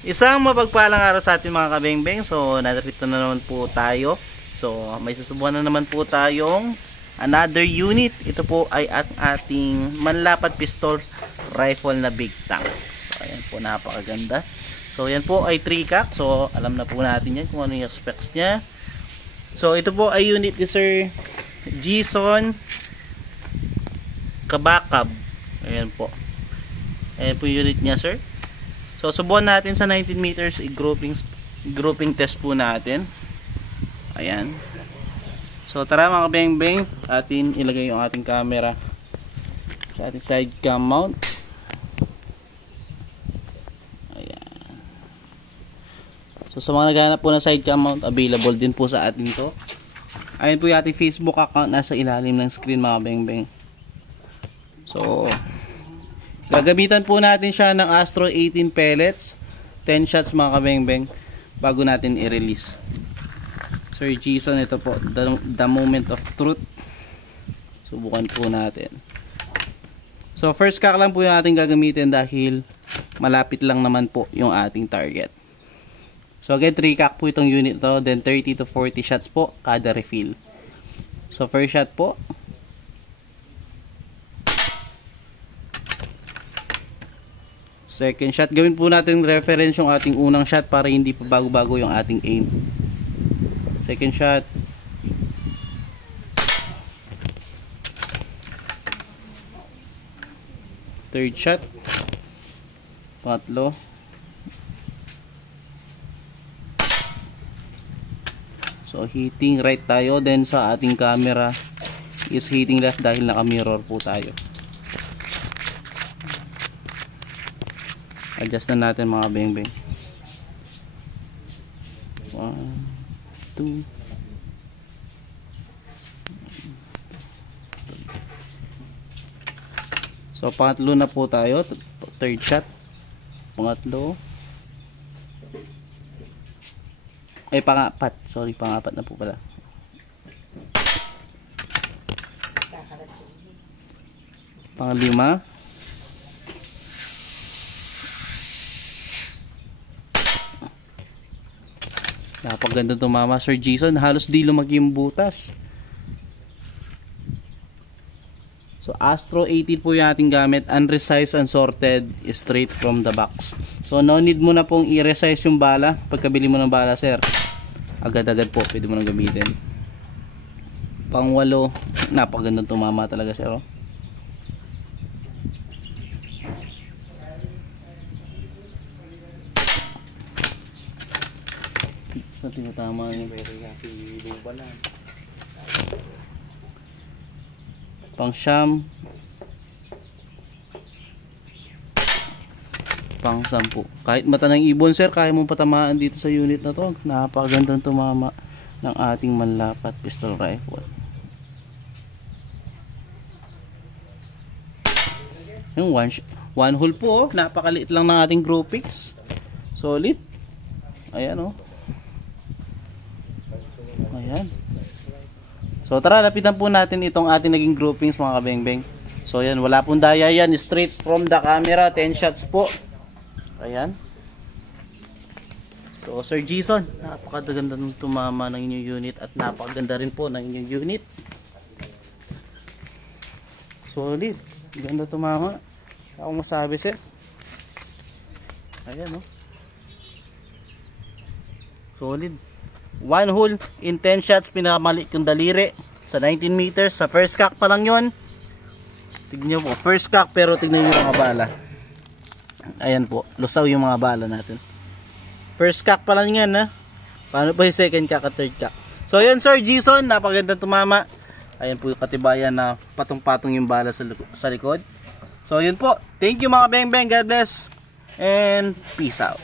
Isang mapagpalang araw sa ating mga kabengbeng. So, narito na naman po tayo. So, may susubukan na naman po tayong another unit. Ito po ay ang ating manlapat pistol rifle na big tank. So, ayan po, napakaganda. So, yan po ay 3-cock. So, alam na po natin yan kung ano yung specs niya. So, ito po ay unit ni Sir Jason Kabakab. Ayan po. Ayan po yung unit niya, sir. So, subukan natin sa 19 meters, grouping test po natin. Ayan. So, tara mga kabengbeng, atin ilagay yung ating camera sa ating side cam mount. Ayan. So, sa mga naghahanap po ng side cam mount, available din po sa atin to. Ayan po yung ating Facebook account, nasa ilalim ng screen mga kabengbeng. So, gagamitan po natin siya ng Astro 18 pellets, 10 shots mga kabengbeng, bago natin i-release. Sir Jason, ito po, the moment of truth. Subukan po natin. So, first cock lang po yung ating gagamitin dahil malapit lang naman po yung ating target. So, again, 3 cock po itong unit to, then 30 to 40 shots po kada refill. So, first shot po. Second shot, gawin po natin reference yung ating unang shot para hindi pa bago-bago yung ating aim. Second shot. Third shot. Pangatlo. So, hitting right tayo. Then sa ating camera is hitting left dahil naka-mirror po tayo. Adjust na natin mga bengbeng. 1, 2. So, pangatlo na po tayo. Third shot. Pangatlo. Ay, pangapat. Sorry, pangapat na po pala. Panglima. Napaganda tumama, Sir Jason. Halos di lumaki yung butas. So, Astro 18 po yung ating gamit. Unresized, unsorted, straight from the box. So, no need mo na pong i-resize yung bala. Pagkabili mo ng bala, sir, agad-agad po pwede mo nang gamitin. Pang-8. Napaganda tumama talaga, sir. Oh. Sa tinatama niya pang-siyam, pang-10. Kahit mata ng ibon, sir, kaya mong patamaan dito sa unit na to. Napakagandang tumama ng ating manlapat pistol rifle. Yung one hole po, oh. Napakaliit lang ng ating groupings. Solid. Ayan, oh. Ayan. So, tara, lapitan po natin itong ating naging groupings mga kabengbeng. So, ayan, wala pong daya yan. Straight from the camera. 10 shots po. Ayan. So, Sir Jason, napakaganda ng tumama ng inyong unit at napakaganda rin po ng inyong unit. Solid. Ganda tumama. Ako masabi, sir. Ayan, oh. Solid. One hole in 10 shots, pinakamali yung daliri sa 19 meters. Sa first cock pa lang yun. Tignan nyo po, first cock, pero tignan nyo yung mga bala. Ayan po, lusaw yung mga bala natin. First cock pa lang yan, ha. Paano pa yung second cock at third cock? So ayan, Sir Jason, napagandang tumama. Ayan po yung katibayan na patong-patong yung bala sa likod. So yun po, thank you mga bengbeng, God bless and peace out.